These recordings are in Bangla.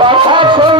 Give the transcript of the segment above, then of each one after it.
কথা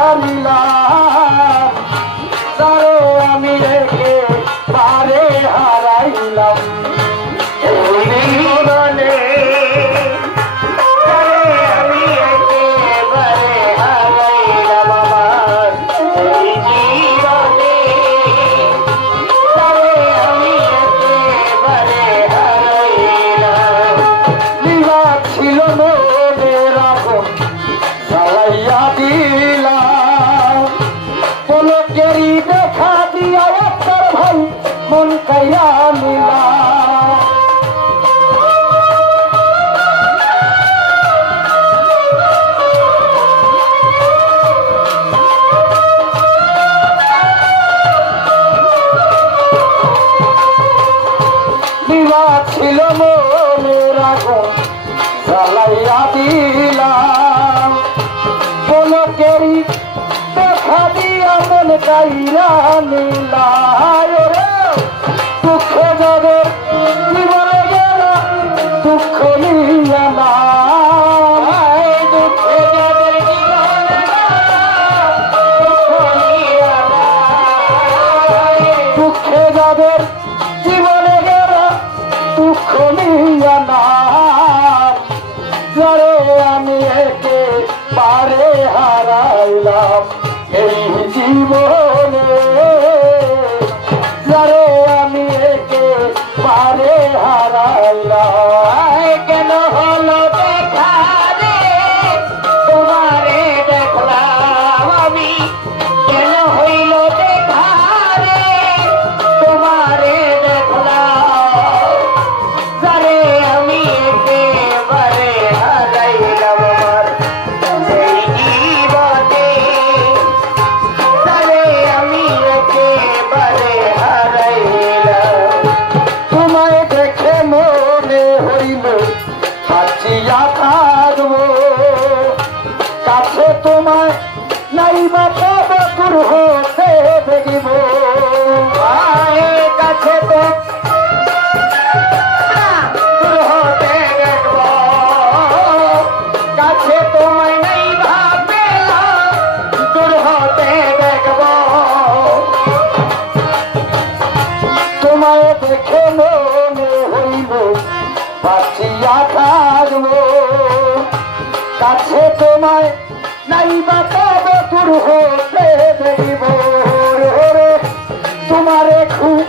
কইয়া দিলাম। পলকেরি দেখা দিয়া তার ভাই মন কইয়া নিলাম। ছিল মোর লোকেরই দেখা দিয়া মন কাইরা নীলায় রে দুঃখ যাবে হারাইলাম এই জীবন হাসিয়া থাকব কাছে তোমায় নাই মাথা পাব হতে দেখিব। বাঁচিয়া থাকব কাছে তোমায় নাই বাতাব দূর হতে দেব তোমারে খুব